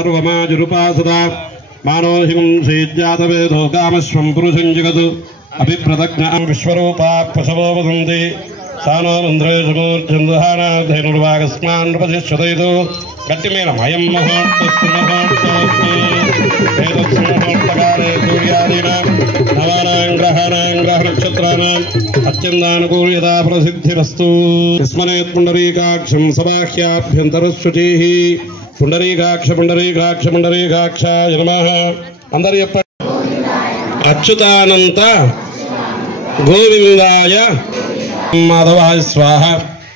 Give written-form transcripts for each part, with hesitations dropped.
सर्वमाजुरुपासदा मानोहिं श्रीजातवेदो कामश्वं पुरुषं जगत् अभिप्रदज्ञां विश्वरूपा पशवो वदन्ति सानो मन्त्रेषमूर्चन्दुहानाधेनुर्वागस्मान् नृपतिष्ठतैतो गट्टिमेन अयं मुहूर्तकाले सूर्यादीनां नवानां ग्रहाणां ग्रहनक्षत्राणाम् अत्यन्तानुकूल्यता प्रसिद्धिरस्तु स्मरेत् पुण्डरीकाक्षं सबाह्याभ्यन्तरशुचिः पुण्डरीकाक्ष पुण्डरीकाक्ष पुण्डरीकाक्षाय नमः अंदर अच्युतानंत गोविंदाय माधवाय स्वाहा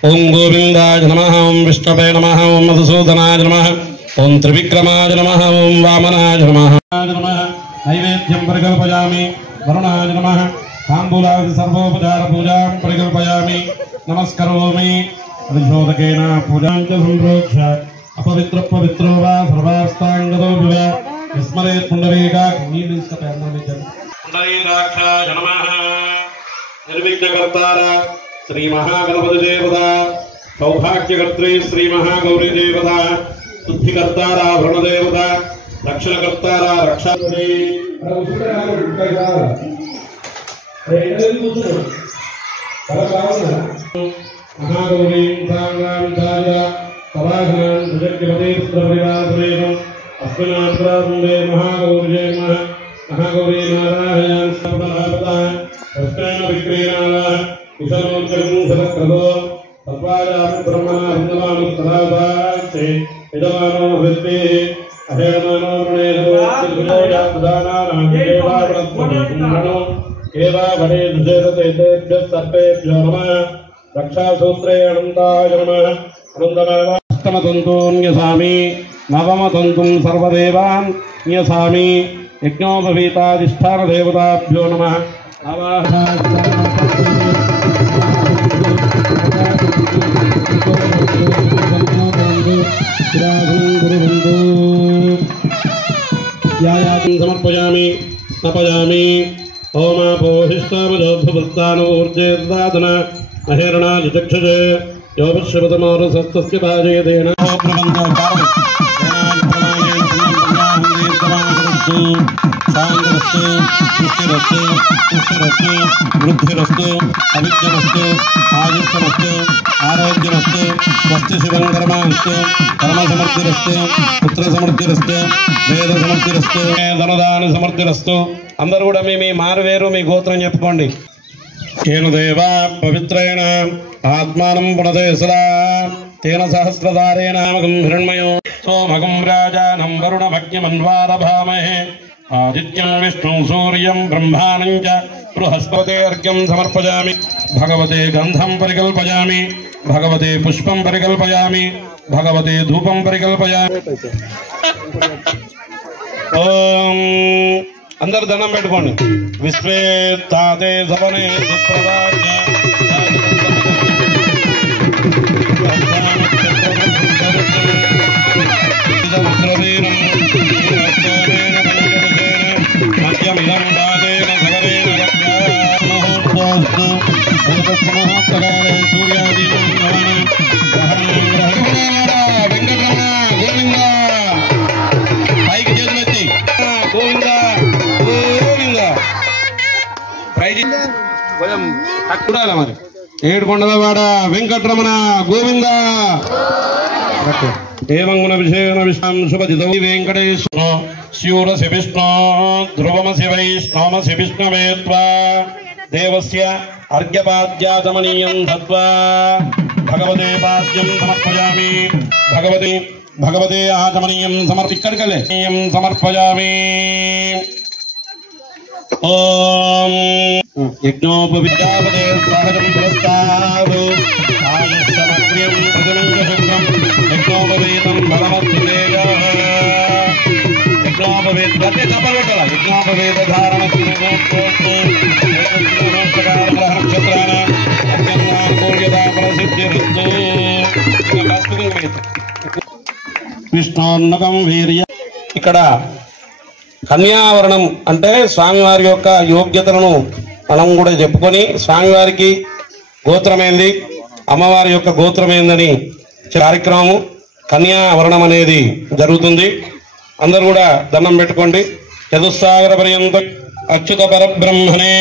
ओं गोविंदाय नमः ओं विष्णवे नमः ओं मधुसूदनाय नमः ओं त्रिविक्रमाय नमः ओं वामनाय नमः नैवेद्यं परिकल्पयामि वरुणाय नमः ताम्बूलादि सर्वोपचार पूजां परिकल्पयामि नमस्करोमि अधिशोदकेन पूजां च संप्रोक्ष्य अपवित्र पवित्रो वा सर्वास्तांगतो विव स्मरेत् पुण्डरीकाक्षाय नमः निर्विघ्नकर्तार श्री महागणपति देवता सौभाग्यकर्त्री श्री महागौरी देवता शुद्धिकर्तार वरुण देवता रक्षणकर्तार रक्षा महागौरी सभाघनान् सुजग्यपतेन्द्रपरिवारसमेतम् अस्मिन्नात्रावन्दे महागौर्यै नमः महागौरी नारायणान् सर्वनापदाः हस्तेन विक्रीणाः विसर्वोच्चकं सदक्रतो तत्त्वायापि ब्रह्मणा हिन्दमानुस्तरावताश्चे यजमानो हृद्भिः अहेयमानो वृणेर्दोदानानां देवावृत्मनो एवावडे दुजेततेभ्यः सर्पेभ्यो नमः रक्षासूत्रे अनन्ताय नमः अनन्तमावास्तमतन्तु न्यसामि नवमतन्तुं सर्वदेवान् न्यसामि यज्ञोपवीताधिष्ठानदेवताभ्यो नमः समर्पयामि स्नपयामि ओमापोहिष्टामजोद्भवृत्तानूर्जेदादन अहेरणाजिचक्षुषे यो विश्वपतमोरसस्तस्य पाजयतेन शांतिरस्तु पुष्टिरस्तु पुष्टिरस्तु वृद्धिरस्तु अविद्यमस्तु आयुष्यमस्तु आरोग्यमस्तु स्वस्ति शिवं कर्मास्तु कर्मसमृद्धिरस्तु पुत्रसमृद्धिरस्तु वेदसमृद्धिरस्तु ధనదాన సమర్థిరస్తు అందరూ కూడా మీ మారువేరు మీ గోత్రం చెప్పుకోండి కేన దేవా పవిత్రేణ ఆత్మానం పునతే సదా తేన సహస్రధారేణ మగం హిరణ్మయో సోమగం రాజానం వరుణభగ్యమన్వారభామహే आदित्यं विष्णुं सूर्यं ब्रह्माणं च बृहस्पते अर्घ्यं समर्पयामि भगवते गन्धं परिकल्पयामि भगवते पुष्पं परिकल्पयामि भगवते धूपं परिकल्पयामि ओम अंदर दंडं पेट्टुकोंडि विश्वे ताते सपने सुप्रभात ఏడుకొండలవాడ వెంకటరమణ గోవింద ఏమంగుణ విషేణ విష్ణం శుభజితం వెంకటేశ్వర శివరసి విష్ణు ధ్రువమసి వైష్ణవమసి విష్ణవే త్వా దేవస్య అర్ఘ్యపాద్యాచమనీయం దత్వా భగవతే పాద్యం సమర్పయామి భగవతే ఆచమనీయం ఇక్కడికలే సమర్పయామి ओम यज्ञोपविद्यापदे सहजं पुरस्तादु आयुष्यमग्र्यं प्रजनङ्गशुद्धं यज्ञोपवेदं बलमद्विवेदः यज्ञोपवेदते कपलकल यज्ञोपवेदधारणग्रहणक्षत्राणां अत्यन्तानुकूल्यता प्रसिद्धिरस्तु विष्णोन्नकं वीर्य ఇక్కడ కన్యావరణం అంటే స్వామివారి యొక్క యోగ్యతలను మనం కూడా చెప్పుకొని స్వామివారికి గోత్రమైంది అమ్మవారి యొక్క గోత్రమైందని కార్యక్రమం కన్యావరణం అనేది జరుగుతుంది. అందరు కూడా దండం పెట్టుకోండి. చతుస్సాగర పర్యంత అచ్యుత పరబ్రహ్మణే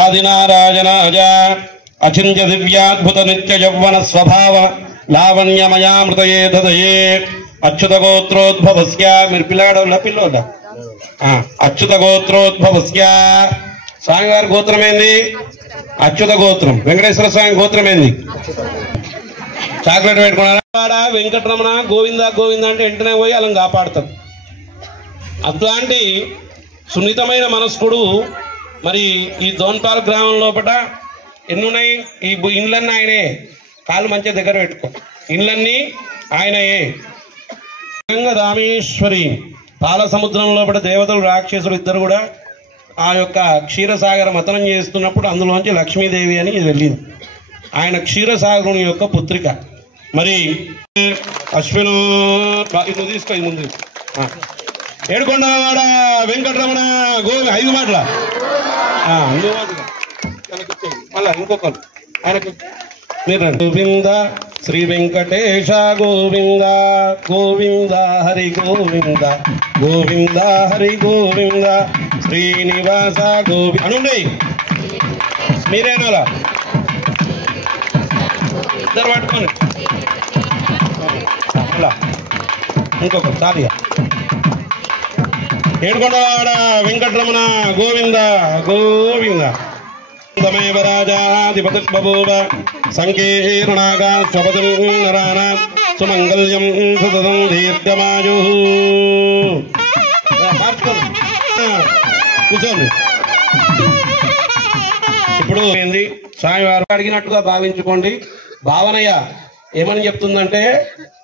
ఆదినారాయణాయ అచింత్య దివ్యాద్భుత నిత్య యౌవన స్వభావ లావణ్యమయామృతయే దదయే అచ్యుత గోత్రోద్భవస్య. మీరు పిల్లాడోళ్ళ పిల్లోళ్ళ? అచ్యుత గోత్రోద్భవస్య. స్వామివారి గోత్రం ఏంది? అచ్యుత గోత్రం. వెంకటేశ్వర స్వామి గోత్రం ఏంది? చాక్లెట్ పెట్టుకున్నారా? వెంకటరమణ గోవింద గోవింద అంటే వెంటనే పోయి వాళ్ళని కాపాడుతారు. అట్లాంటి సున్నితమైన మనస్కుడు మరి ఈ దోన్పాల్ గ్రామం లోపల ఎన్నున్నాయి? ఈ ఇండ్లన్నీ ఆయనే. కాళ్ళు మంచిగా దగ్గర పెట్టుకో. ఇండ్లన్నీ ఆయనయే. రామేశ్వరి పాల సముద్రం లోపల దేవతలు రాక్షసులు ఇద్దరు కూడా ఆ యొక్క క్షీరసాగర మతనం చేస్తున్నప్పుడు అందులోంచి లక్ష్మీదేవి అని వెళ్ళింది. ఆయన క్షీరసాగరుని యొక్క పుత్రిక. మరి అశ్విను ఇది తీసుకో ముందు. ఏడుకొండవాడ వెంకటరమణ గోవి 5 మాటల మళ్ళా ఇంకొకరు ఆయనకు మీరు గోవింద శ్రీ వెంకటేశ గోవింద గోవింద హరి గోవింద గోవింద హరి గోవింద శ్రీనివాస గోవి అనుండి. మీరేనాలా ఇద్దరు పట్టుకోండి. ఇంకొకరు చాలిగా. ఏడుకొండవాడ వెంకటరమణ గోవింద గోవింద తమేవ రాజాధిపతి బభూవ సంకీర్ణాగా స్వపతిం నరాణా సుమంగళ్యం సతతం దీర్ఘమాయు. కూర్చోండి. ఇప్పుడు ఏంది? స్వామివారు అడిగినట్టుగా భావించుకోండి. భావనయ్య ఏమని చెప్తుందంటే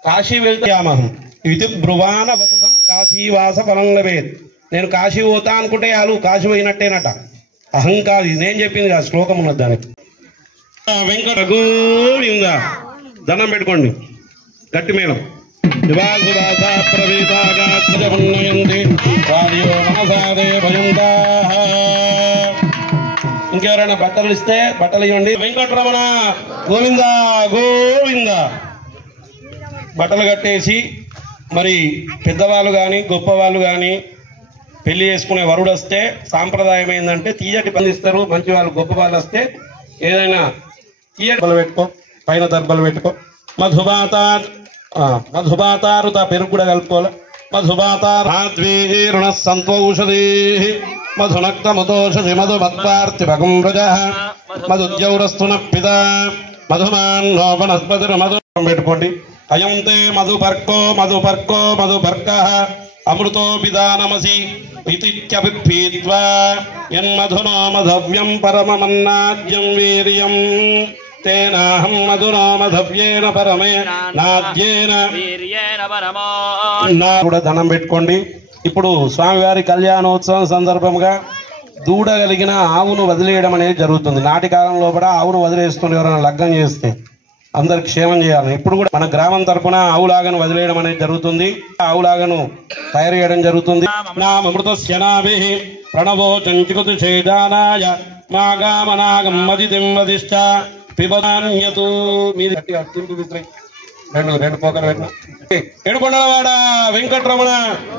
కాశీ వెళ్తామహం ఇది బ్రువాన వసతం కాశీవాస ఫలం లభేత్. నేను కాశీ పోతా అనుకుంటే వాళ్ళు కాశీ పోయినట్టేనట. అహంకారి నేను చెప్పింది కాదు, శ్లోకం ఉన్నది దానికి. వెంకట గోవింద దండం పెట్టుకోండి. గట్టి మేళం. ఇంకెవరైనా బట్టలు ఇస్తే బట్టలు ఇవ్వండి. వెంకటరమణ గోవింద గోవింద. బట్టలు కట్టేసి మరి పెద్దవాళ్ళు కానీ గొప్పవాళ్ళు కానీ పెళ్లి చేసుకునే వరుడు వస్తే సాంప్రదాయం ఏంటంటే తీయటి పందిస్తారు. మంచి వాళ్ళు గొప్ప వాళ్ళు వస్తే ఏదైనా తీయటి బలు పెట్టుకో, పైన దర్బలు పెట్టుకో. మధుబాతారుత పెరుగు కూడా కలుపుకోవాలి. మధుబాతారుణ సంతోషదీ మధునక్తముదోషి మధుమత్వార్తి భగం వ్రజ మధుద్యౌరస్తున పిత మధుమాన్నో వనస్పతిర మధు పెట్టుకోండి. అయం తే మధుపర్కో మధుపర్కో మధుపర్క అమృతో పిదానమసి ఇతిత్యభిత్వా యన్మధునో మధవ్యం పరమమన్నాద్యం వీర్యం తేనాహం మధునో మధవ్యేన పరమే నాద్యేన కూడా ధనం పెట్టుకోండి. ఇప్పుడు స్వామివారి కళ్యాణోత్సవం సందర్భంగా దూడ కలిగిన ఆవును వదిలేయడం అనేది జరుగుతుంది. నాటి కాలంలో కూడా ఆవును వదిలేసుకుని ఎవరైనా లగ్నం చేస్తే అందరికి క్షేమం చేయాలి. ఇప్పుడు కూడా మన గ్రామం తరఫున ఆవులాగను వదిలేయడం అనేది జరుగుతుంది. ఆవులాగను తయారు చేయడం జరుగుతుంది. నామృతస్యనాభి ప్రణవో చంచుకుతు చేదానాయ మాగామనాగం మదితిం వదిష్ట పిబదాన్యతు. మీరు రెండు పోకర పెట్టిన. ఏడుకొండలవాడ వెంకటరమణ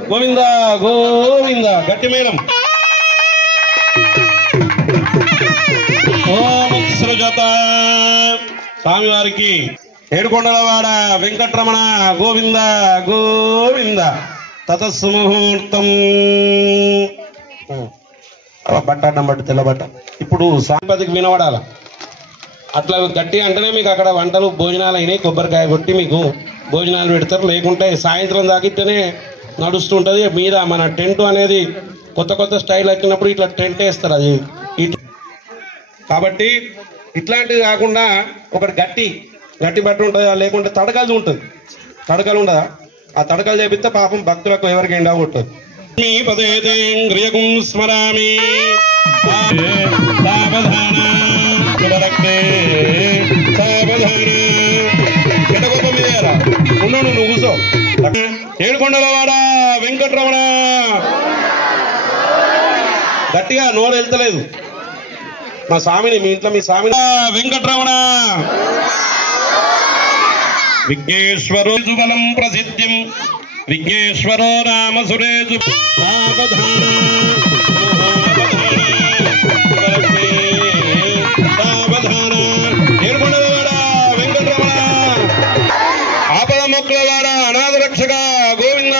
గోవింద గోవింద. గట్టి మేళం. ఓం సృజత స్వామివారికి ఏడుకొండలవాడ వెంకటరమణ గోవింద గోవింద. తతస్సు ముహూర్తం. బట్ట అడ్డం బట్ట తెల్ల బట్ట. ఇప్పుడు స్వామిపతికి వినబడాల. అట్లా గట్టి అంటేనే మీకు అక్కడ వంటలు భోజనాలు అయినాయి. కొబ్బరికాయ కొట్టి మీకు భోజనాలు పెడతారు. లేకుంటే సాయంత్రం దాకితేనే నడుస్తుంటది. మీద మన టెంట్ అనేది కొత్త కొత్త స్టైల్ వచ్చినప్పుడు ఇట్లా టెంట్ వేస్తారు. అది కాబట్టి ఇట్లాంటివి కాకుండా ఒకటి గట్టి బట్ట ఉంటుంది. లేకుంటే తడకలు ఉంటుంది. తడకలు ఉండదా? ఆ తడకలు చేపిస్తే పాపం భక్తులకు ఎవరికి ఎండా కొట్టదు. స్మరామి నువ్వు కూర్చో. ఏడుకొండలవాడ వెంకటరమణ. గట్టిగా నోరు వెళ్తలేదు. మా స్వామిని మీ ఇంట్లో మీ స్వామిని వెంకటరమణ విఘ్నేశ్వరో బలం ప్రసిద్ధిం విఘ్నేశ్వరో రామ సురేషు ఏడుకొండలవాడ వెంకటరమణ ఆపద మొక్కులవాడ అనాథ రక్షక గోవింద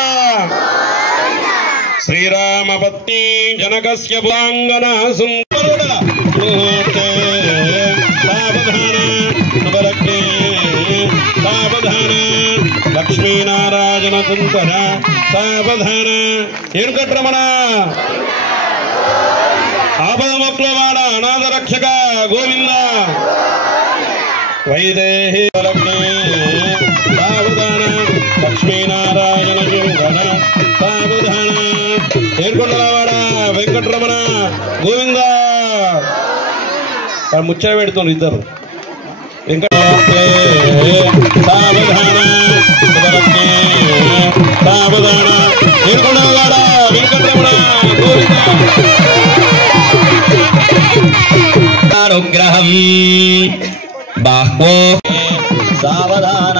శ్రీరామపత్ని జనకస్య పులాంగన సుందరుడ సావధాన లక్ష్మీనారాయణ సుందర సావధాన ఏడుకొండరమణ ఆపద మొక్కులవాడ అనాథ రక్షక గోవింద వైదేహి సావధాన లక్ష్మీనారాయణ సుందర సావధాన ఏడుకొండలవాడ వెంకటరమణ గోవింద ముచ్చట పెడుతున్నారు ఇద్దరు సావధాన సావధాన ఏడుకొండలవాడ వెంకటరమణ గోవింద అనుగ్రహం బాహ్వో సావధాన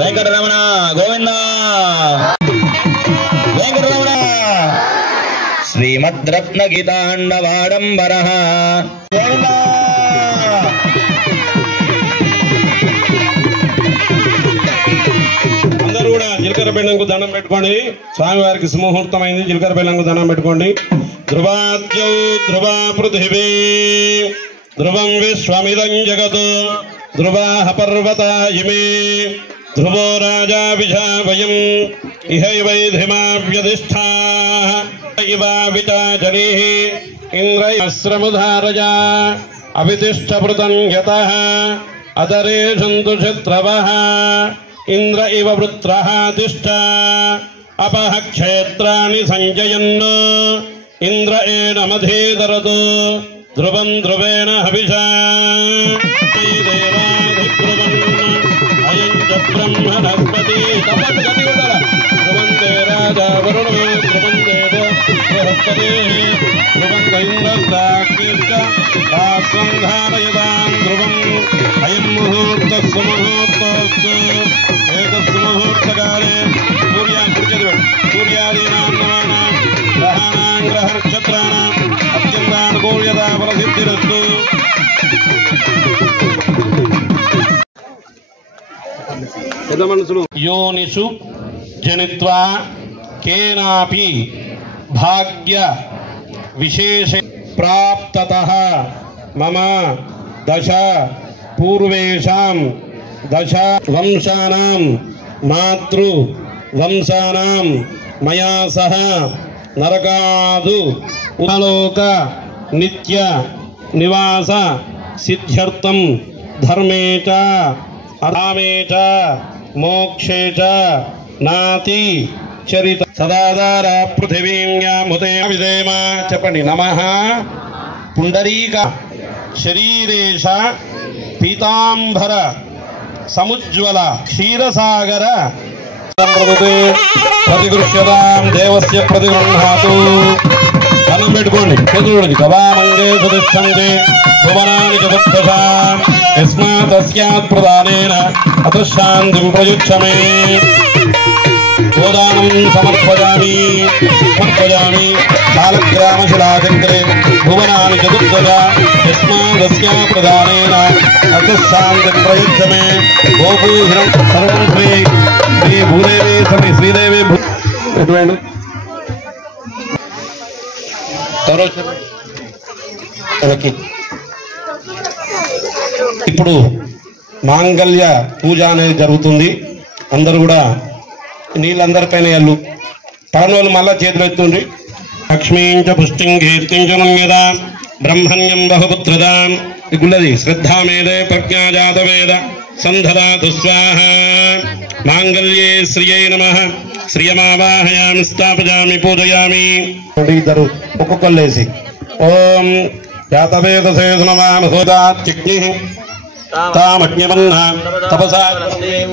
వెంకటరమణ గోవింద వెంకటరమణ శ్రీమద్రత్న గీతాండవాడంబర గోవింద అందరూ కూడా జీలకర్ర బెల్లంకు దండం పెట్టుకోండి. స్వామివారికి సుముహూర్తమైంది. జీలకర్ర బెల్లంకు దండం పెట్టుకోండి. ధ్రువాద్యౌ ధ్రువా పృథివీ ధ్రువం విశ్వమిదం జగత్ ధ్రువాః పర్వతా ఇమే ధ్రువో రాజా విజావయం ఇహైవైధిమావ్యధిష్ఠాః ఇవ విచాచరీః ఇంద్రయశ్రముధారజా అవితిష్ఠభృతం యతః అదరే సంతు శత్రవః ఇంద్ర ఇవ వృత్రః తిష్ఠ అపః క్షేత్రాణి సంజయన్ ఇంద్ర ఏనమధీధరతు ధ్రువం ధ్రువేణ హవిషా అయం చ బ్రహ్మణస్పతి ధ్రువం తే రాజా వరుణో ధ్రువం దేవో బృహస్పతి ధ్రువం ఇంద్రస్వాస్వం ధారయతాం ధ్రువం అయం ముహూర్త సుముహూర్తోస్తు ఏతత్ ముహూర్తకాలే సూర్యాదీనాం నవానాం గ్రహాణాం గ్రహ నక్షత్రాణాం అత్యంతానుకూల్యతా ఫలసిద్ధిరస్తు. యోనిషు జనిత్వా కేనాపి భాగ్య విశేష ప్రాప్తతః మమ దశ పూర్వేషాం దశ వంశానాం మాతృ వంశానాం మయా సహ నరకాదు ఉలోక నిత్య నివాస సిద్ధ్యర్థం ధర్మే చ అరామే చ మోక్షే చ నాతి చరిత సదాధార పృథివీం యాముతే విదేమ చెప్పండి. నమః పుండరీక శరీరేశ పీతాంబర సముజ్వల క్షీరసాగర ప్రతిగృహ్యతాం దేవస్య ప్రతిగృహాతు. ధనం పెట్టుకోండి. చతుర్ది గవామంగే సతిష్టంతే భువనాని చతుర్దశాం యస్మాతస్యాత్ ప్రదానేన అతశాంతిం ప్రయుచ్చమే. గోదానం సమర్పయామి కాలగ్రామశిలాచక్రే భువనాని చతుర్దశ యస్మాదస్యా ప్రదానేన అతశాంతిం ప్రయుచ్చమే. గోపూహిరం సర్వం శ్రీ శ్రీ భూదేవి సమి శ్రీదేవి ఎటువంటి ఇప్పుడు మాంగళ్య పూజ అనేది జరుగుతుంది. అందరూ కూడా నీళ్ళందరిపైన ఎల్లు పడనోళ్ళు మళ్ళా చేతులు ఎత్తుండ్రి. లక్ష్మీంచ పుష్టిం కీర్తించనం యదా బ్రహ్మణ్యం బహుపుత్రదాం గుళ్ళది శ్రద్ధామేదే ప్రజ్ఞాజాతవేద సంధదాతు స్వాహ. మాంగళ్యే శ్రియై నమః. శ్రియమావాహయామి స్థాపయామి పూజయామి. ఇద్దరు ఒక్కొక్కళ్ళేసి ఓం యాతవేదసే నమామహోదాత్యగ్ని తామజ్ఞమన్న తపసా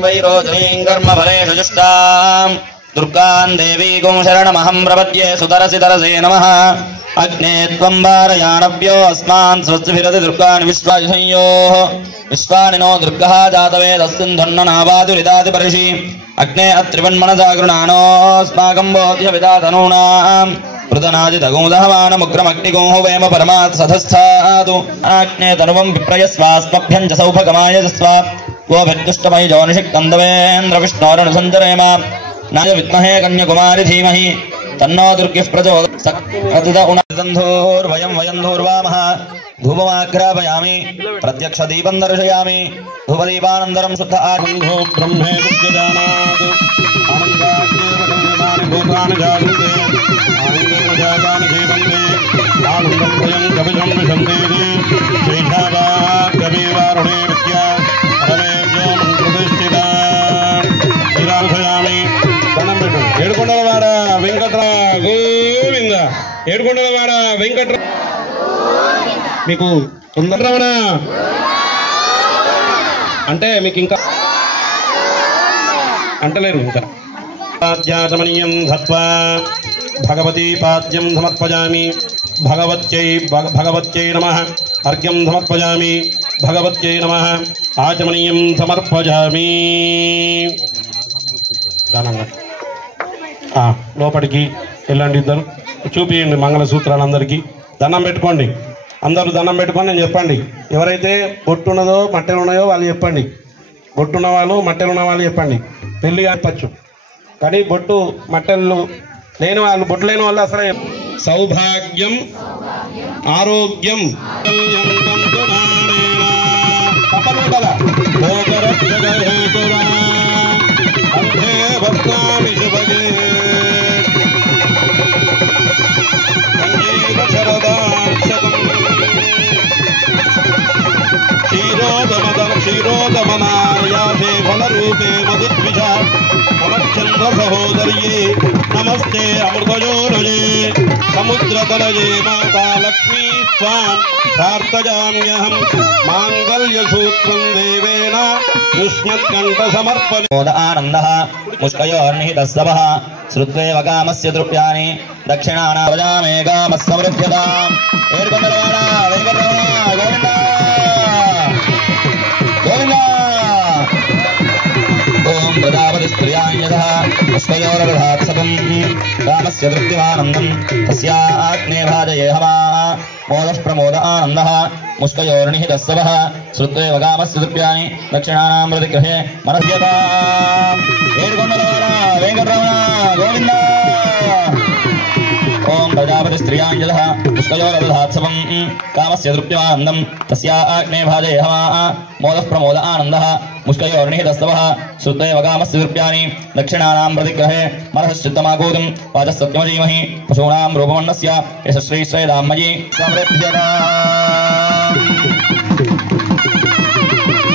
వైరోధనీం కర్మఫలేషు జుష్టాం దుర్గాం దేవీగుం శరణమహం ప్రపద్యే సుతరసి తరసే నమః. अग्ने त्वं वारयानव्यो अस्मान् स्वस्तिभिरति दुर्गान् विश्वायुषयोः विश्वानि नो दुर्गः जातवेदस्सिन्धन्ननावादुरिदाति परिषि अग्ने अत्रिवन्मनसा गृणानोऽस्माकं बोध्यविदातनूनाम् पृतनाजितगुदहमानमुग्रमग्निगोः वेम परमात् सधस्थातु अग्ने तनुवं विप्रयस्वास्मभ्यं च सौभगमाय जस्व वो भद्दुष्टमयि जोनिषिक्कन्दवेन्द्र विष्णोरनुसञ्जरेम नाय विद्महे कन्याकुमारी धीमहि तन्नो दुर्गिः प्रचोदयात् वयं धूर्वामः धूपमाग्रापयामि प्रत्यक्षदीपं दर्शयामि धूपदीपानन्तरं शुद्ध आनन्दो ब्रह्मे विद्यजानात् आनन्दाग्निर्वशं भूतानि जागन्ते आनन्दं जागानि जीवन्ते आनन्दं भयं कविजं विशन्ते श्रीशावा कविवारुणे विद्या परमेभ्यो मन्त्रधिष्ठिता निराशयामि ఏడుకొండలవాడ వెంకట్రా గోవింద ఏడుకొండలవాడ వెంకట్రా మీకు తొందరరమణ అంటే మీకు ఇంకా అంటలేరు ఇంకా పాద్యాచమనీయం ధత్వా భగవతి పాద్యం సమర్పయామి భగవత్యై నమః అర్ఘ్యం సమర్పయామి భగవత్యై నమః ఆచమనీయం సమర్పయామి దానంగా లోపలికి వెళ్ళండి ఇద్దరు చూపియండి మంగళసూత్రాలు అందరికీ దండం పెట్టుకోండి అందరూ దండం పెట్టుకొని నేను చెప్పండి ఎవరైతే బొట్టున్నదో మట్టెలు ఉన్నాయో వాళ్ళు చెప్పండి బొట్టున్న వాళ్ళు మట్టెలు ఉన్న వాళ్ళు చెప్పండి పెళ్లి చెప్పచ్చు కానీ బొట్టు మట్టెలు లేని వాళ్ళు బొట్టు లేని వాళ్ళు అసలు సౌభాగ్యం ఆరోగ్యం क्षीरोदमनायासे फलरूपे मधुद्विजा अमर्चन्द्र सहोदर्ये नमस्ते अमृतयोनये समुद्रतलये माता लक्ष्मी स्वां प्रार्थयाम्यहं माङ्गल्यसूत्रं देवेन युष्मत्कण्ठसमर्पणे आनन्दः मुष्कयोर्निहितस्तवः श्रुत्वेव कामस्य द्रव्याणि दक्षिणानां प्रजामे कामस्य वृद्ध्यताम् ఏడుకొండలవాడ వెంకటరమణ గోవింద ఓం ప్రజాపతి స్త్రియాన్యతః పుష్పయోరదధాత్సవం కామస్య తృప్తిమానందం తస్యాగ్నే భాజయే హవా మోదః ప్రమోద ఆనందః ముష్కయోర్నిహితస్తవః శ్రుత్వేవ కామస్య తృప్యాని దక్షిణానాం ప్రతిగృహే మనస్యతామ్ ఏడుకొండలవాడ వెంకటరమణ గోవింద ఓం ప్రజాపతి స్త్రియాన్యతః పుష్పయోరదధాత్సవం కామస్య తృప్తిమానందం తస్యాగ్నే భాజయే హవా మోదః ప్రమోద ఆనందః ముష్కయోర్నిహితస్తవః శ్రుత్వేవ కామస్య తృప్యాని దక్షిణానాం ప్రతిగ్రహే మనశ్చిత్తమాగోతుం వాచస్తత్యమజీమహి పశూనాం రూపమన్నస్య యశశ్రీ శ్రేదామ్మయీ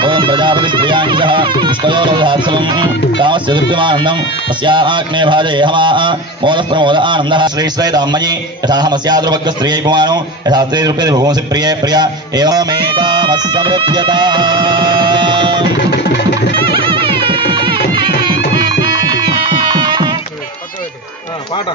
ఓం ప్రజాపతి స్త్రియాన్యతః పుష్పయోరదధాత్సవం కామస్య తృప్తిమానందం తస్యాగ్నే భాజయే హవా మోదః ప్రమోద ఆనందః శ్రీ శ్రేదామ్మయీ యథాహమస్యాద్రుభక్త స్త్రియై పుమానో యథా స్త్రీ రూపేతి భగవంసి ప్రియే ప్రియ ఏవమే కామస్య సమృద్ధ్యతామ్ పాట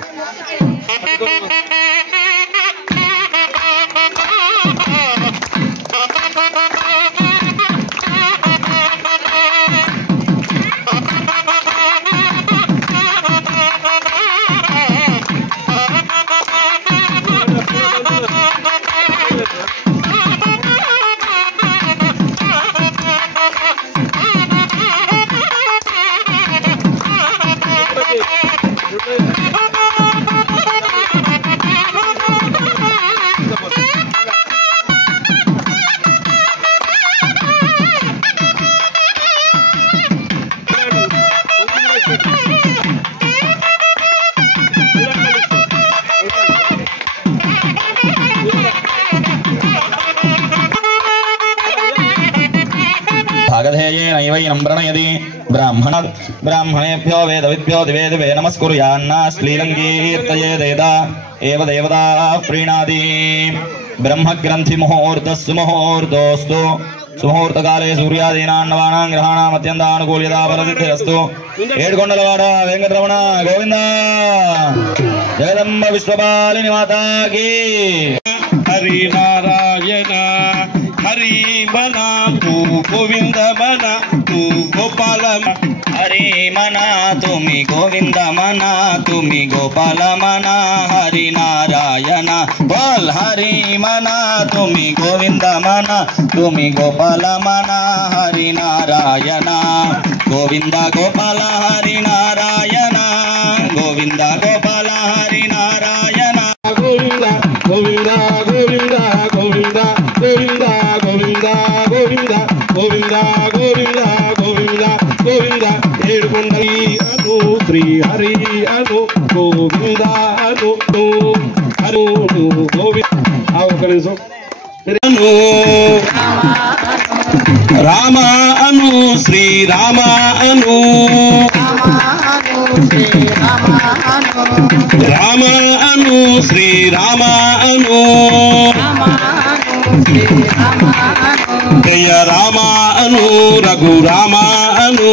भागधेयेनैवैनं प्रणयति ब्राह्मणेभ्यो वेदविद्भ्यो दिवे नमस्कुर्यान्नाश्लीलङ्कीर्तयेदेता एव देवताः प्रीणाति ब्रह्मग्रन्थि मुहूर्तः सुमुहूर्तोऽस्तु सुमुहूर्तकाले सूर्यादीनां नवानां ग्रहाणाम् अत्यन्तानुकूल्यता फलसिद्धिरस्तु ఏడుకొండలవాడ వెంకటరమణ గోవింద జగదంబ విశ్వపాలిని మాతాకి. హరి నారాయణ హరి మనా తూ గోవింద మనా తూ గోపాల. హరి మనా తుమి గోవింద మనా తుమి గోపాల మనా. హరి నారాయణ బోల్ హరి మనా తుమి గోవింద మనా తుమి గోపాల మనా. హరి నారాయణ గోవింద గోపాల హరి నారాయణ గోవింద గోపాల హరి నారాయణ. గోవింద గోవింద గోవింద గోవింద గోవింద గోవింద గోవింద గోవింద గోవింద గోవింద గోవింద. ఏడుకొండలి అను శ్రీ హరి అను గోవింద అను అను గోవింద. ఒక నిమిషం. రామ అను శ్రీ రామ అను రామ అను శ్రీ రామ అను జయ రామ అను రఘు రామ అను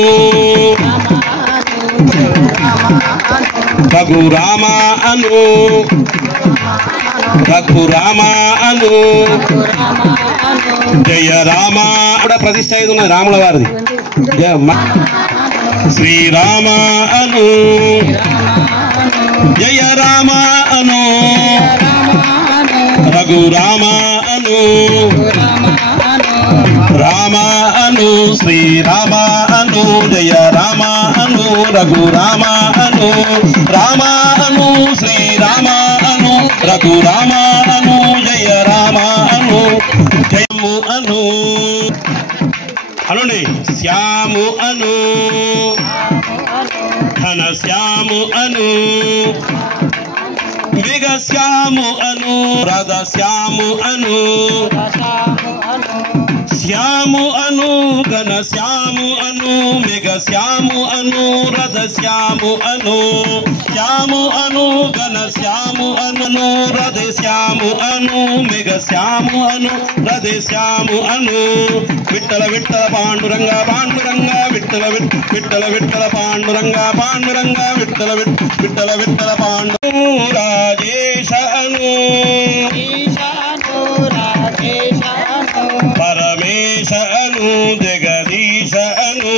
రఘు రామ అను రఘు రామ అను జయ రామ. కూడా ప్రతిష్ట అయితే ఉన్నది రాముల వారిది. శ్రీరామ అను జయ రామ అను రఘు రామ అను రామ అను శ్రీరామ అను జయ రామ అను రఘు రామ అను రామ అను శ్రీరామ అను రఘు రామ అను జయ రామ అను జయము అను అనండి. శ్యాము అను ఘన శ్యాము అను వేగ శ్యాము అను రథ శ్యాము అను శ్యాము అను ఘన శ్యాము అను మేఘ శ్యాము అను రథ శ్యాము అను శ్యాము అను ఘన శ్యాము అను రథ శ్యాము అను మేఘ శ్యాము అను రథ శ్యాము అను. విట్టల విట్టల పాండురంగ పాండురంగ విట్టల విట్టల విట్టల పాండురంగ పాండురంగ విట్టల విట్టల విట్టల పాండు రాజేశ అను పరమేశ అను జగదీశ అను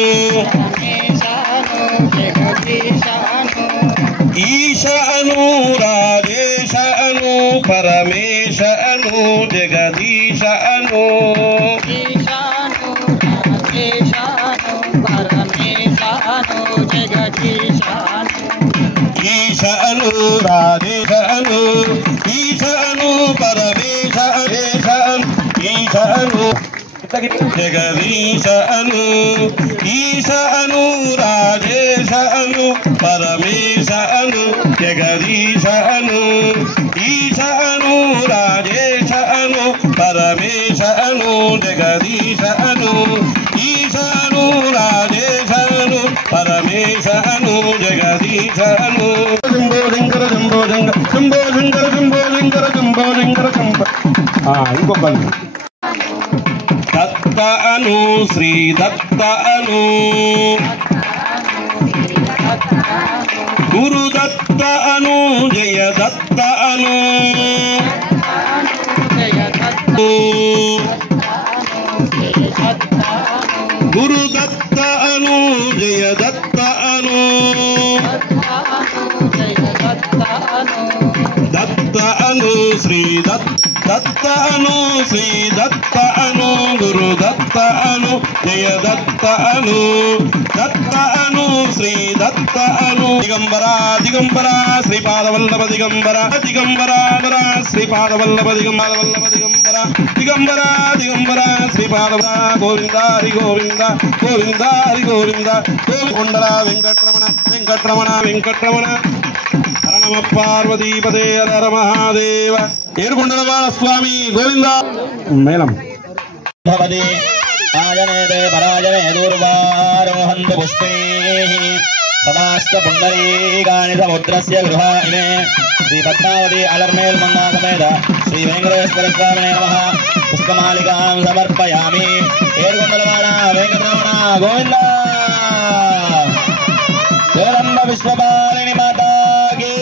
ఈశ అను రాజేశ అను పరమేశ అను జగదీశ అను ఈశ అను రాజేశ అను ఈశ అను పరమేశ ఈశ అను జగదీశ అను ఈశ అను రాజేశ అను పరమేశ అను జగదీశ అను ఈశ అను రాజేశ అను పరమేశ అను జగదీశ అను ఈశ అను రాజేశ అను పరమేశ అను జగదీశ అను. శంభో శంకర శంభో శంకర శంభో శంకర శంభో శంకర శంభో శంకర శంభ. ఇంకొకరు దత్త అను శ్రీ దత్త అను గురు దత్త అను జయ దత్త అను గురు దత్త అను జయ దత్త అను దత్త అను శ్రీ దత్త అను శ్రీ దత్త అను గురు దత్త అను జయ దత్త అను దత్త అను శ్రీ దత్త అను దిగంబర దిగంబర శ్రీపాదవల్లభ దిగంబర దిగంబర శ్రీపాదవల్లభ దిగంబర దిగంబర దిగంబర దిగంబర శ్రీపాద గోవింద హరి గోవింద గోవింద హరి గోవింద కొండల వెంకట్రమణ వెంకట్రమణ వెంకట్రమణ హర పార్వతీపదే హర మహాదేవ. ఏడుకొండల స్వామి గోవింద. మేళం భవతి ఆజనేతే పరాజనే దూర్వారోహంతు పుష్పైః సదాష్ట పుండరీకాని సముద్రస్య గృహాయినే. శ్రీ పద్మావతి అలర్మేల్ మంగా సమేత శ్రీ వెంకటేశ్వర స్వామినే నమః. పుష్పమాలికాం సమర్పయామి. ఏడుకొండలవాడ వెంకటరమణ గోవింద. జగదంబ విశ్వపాలిని మాతాకి.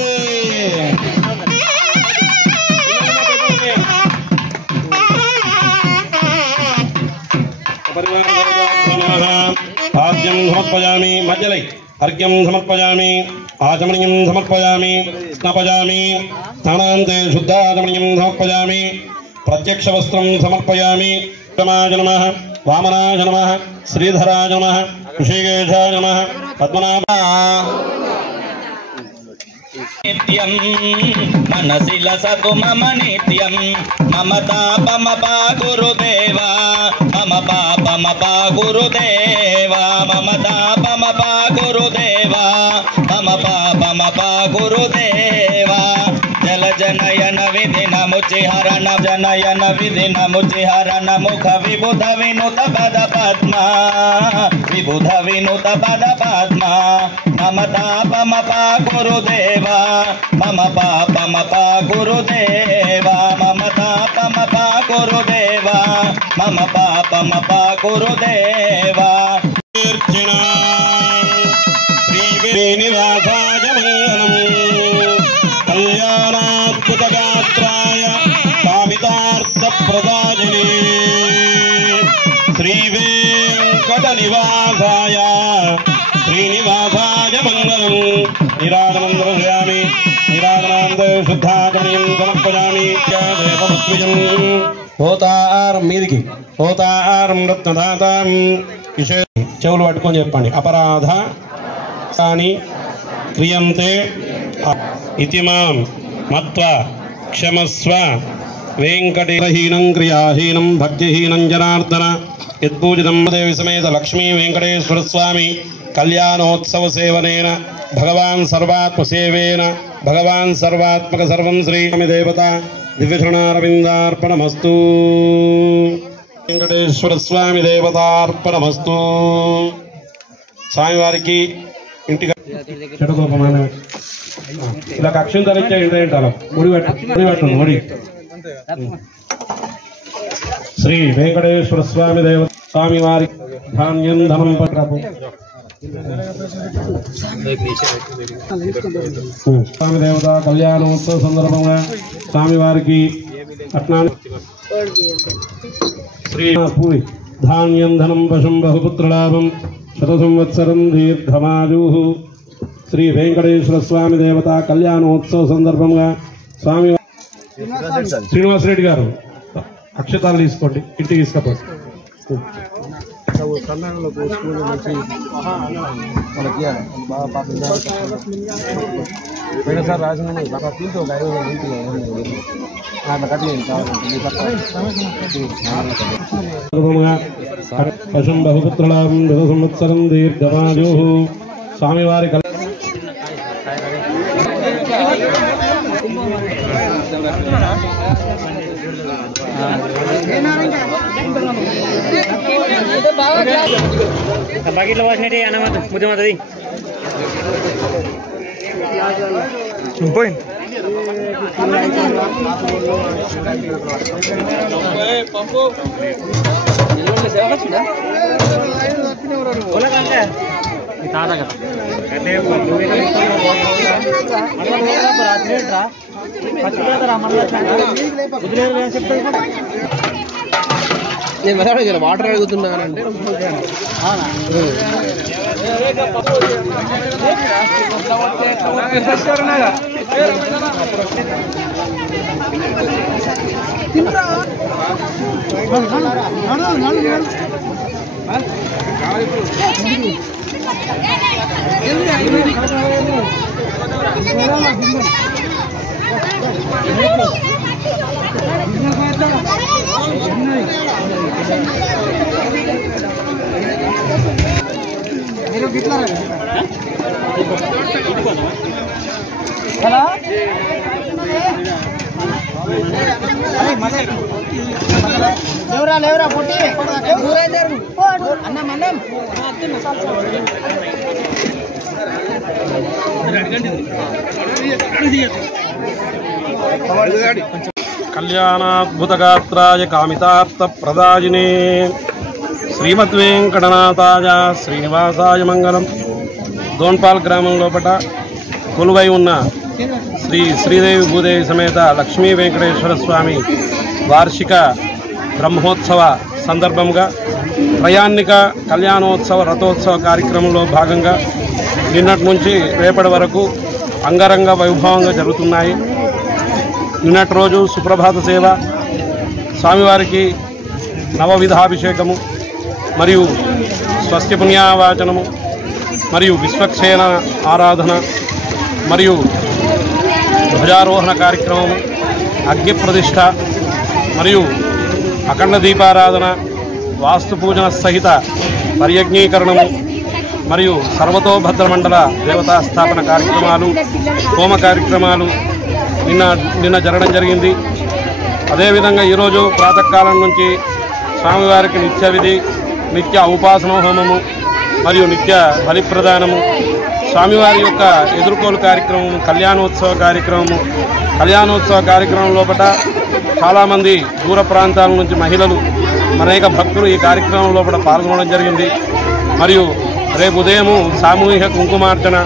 సమర్పయామి మధ్యలై अर्घ्यं समर्पयामि आचमनीयं समर्पयामि स्नापयामि स्नानान्ते शुद्धाचमनीयं समर्पयामि प्रत्यक्षवस्त्रं समर्पयामि रामाय नमः वामनाय नमः श्रीधराय नमः ऋषिकेशाय नमः पद्मनाभाय नित्यं मनसि लसतु मम नित्यं मम तापमपा गुरुदेवा मम पापमपा गुरुदेवा मम तापमपा गुरुदेवा मम पापमपा गुरुदेवा जल जनयन विधि नमुचिहरण जनयन विधि नमुचिहरण मुख विबुध विनुत पद पद्मा विबुध विनुत पद पद्मा मम तापमपा गुरुदेवा मम पापमपा गुरुदेवा मम तापमपा गुरुदेवा मम पापमपा गुरुदेवा श्रीनिवासाय मंगलम् कल्याणाद्भुतगात्राय कामितार्थप्रदायिने श्रीवेङ्कटनिवासाय श्रीनिवासाय मंगलम् निराजनं दर्शयामि निराजनान्त शुद्धाचमनीयं समर्पयामि देवमस्मिजं होतार మీదికి होतारं रत्नदातां చెవులు పట్టుకొని చెప్పండి అపరాధ కాని క్రియంతే इति मां मत्वा क्षमस्व वेंकटेशहीनं क्रियाहीनं भक्तिहीनं जनार्दन यत्पूजितं देवी समेत लक्ष्मी वेंकटेश्वर स्वामी कल्याणोत्सव सेवनेन भगवान् सर्वात्मसेवेन भगवान् सर्वात्मक सर्वं श्री देवता दिव्यचरणारविन्दार्पणमस्तु वेंकटेश्वर स्वामी देवतार्पणमस्तु स्वामी वारिकी इंटिका చెడుకోపమైన ఇలా అక్షింతలు ఇచ్చే ఏంటారు ముడి పెట్టండి ముడి శ్రీ వెంకటేశ్వర స్వామి దేవ స్వామి వారి ధాన్యం ధనం పట్రాపు స్వామి దేవత కళ్యాణోత్సవ సందర్భంగా స్వామి వారికి అట్నాన్ని శ్రీ పూరి ధాన్యం ధనం పశుం బహుపుత్రలాభం శత సంవత్సరం దీర్ఘమాయు శ్రీ వెంకటేశ్వర స్వామి దేవత కళ్యాణోత్సవ సందర్భంగా స్వామి శ్రీనివాసరెడ్డి గారు అక్షతాలు తీసుకోండి ఇంటికి తీసుకపోండి పశుం బహుపుత్రలాభం శత సంవత్సరం దీర్ఘమాయు స్వామివారి బకెట్లో వాసినట్టు అన్నమాట ముద్దమవుతుంది పోయింది తాత కదా నేను మళ్ళీ వాటర్ అడుగుతున్నానంటే లేవరా లేవరా పుట్టి అన్నం అన్నం కళ్యాణాద్భుతగాత్రాయ కామితార్థప్రదాయినే శ్రీమద్వేంకటనాథాయ శ్రీనివాసాయ మంగళం. దోన్పాల్ గ్రామం లోపల కొలువై ఉన్న శ్రీ శ్రీదేవి భూదేవి సమేత లక్ష్మీ వెంకటేశ్వర స్వామి వార్షిక బ్రహ్మోత్సవ సందర్భంగా ప్రయాణిక కళ్యాణోత్సవ రథోత్సవ కార్యక్రమంలో భాగంగా నిన్నటి నుంచి రేపటి వరకు అంగరంగ వైభవంగా జరుగుతున్నాయి. నిన్నటి రోజు సుప్రభాత సేవ, స్వామివారికి నవవిధాభిషేకము మరియు స్వస్తి పుణ్యావాచనము మరియు విశ్వక్సేన ఆరాధన మరియు ధ్వజారోహణ కార్యక్రమము, అగ్ని ప్రతిష్ఠ మరియు అఖండ దీపారాధన, వాస్తు పూజన సహిత పర్యజ్ఞీకరణము మరియు సర్వతోభద్రమండల దేవతా స్థాపన కార్యక్రమాలు, హోమ కార్యక్రమాలు నిన్న జరగడం జరిగింది. అదేవిధంగా ఈరోజు ప్రాతకాలం నుంచి స్వామివారికి నిత్య విధి, నిత్య ఉపాసన హోమము మరియు నిత్య బలి ప్రదానము, స్వామివారి యొక్క ఎదుర్కోలు కార్యక్రమము, కళ్యాణోత్సవ కార్యక్రమం లోపల చాలామంది దూర ప్రాంతాల నుంచి మహిళలు, అనేక భక్తులు ఈ కార్యక్రమం లోపల పాల్గొనడం జరిగింది. మరియు రేపు ఉదయము సామూహిక కుంకుమార్చన,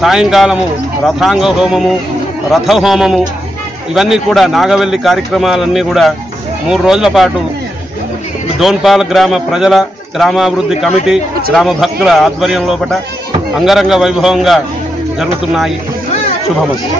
సాయంకాలము రథాంగ హోమము, రథ హోమము, ఇవన్నీ కూడా నాగవెల్లి కార్యక్రమాలన్నీ కూడా 3 రోజుల పాటు దోన్పాల గ్రామ ప్రజల, గ్రామాభివృద్ధి కమిటీ, గ్రామ భక్తుల ఆధ్వర్యం లోపల అంగరంగ వైభవంగా జరుగుతున్నాయి. శుభమస్తు.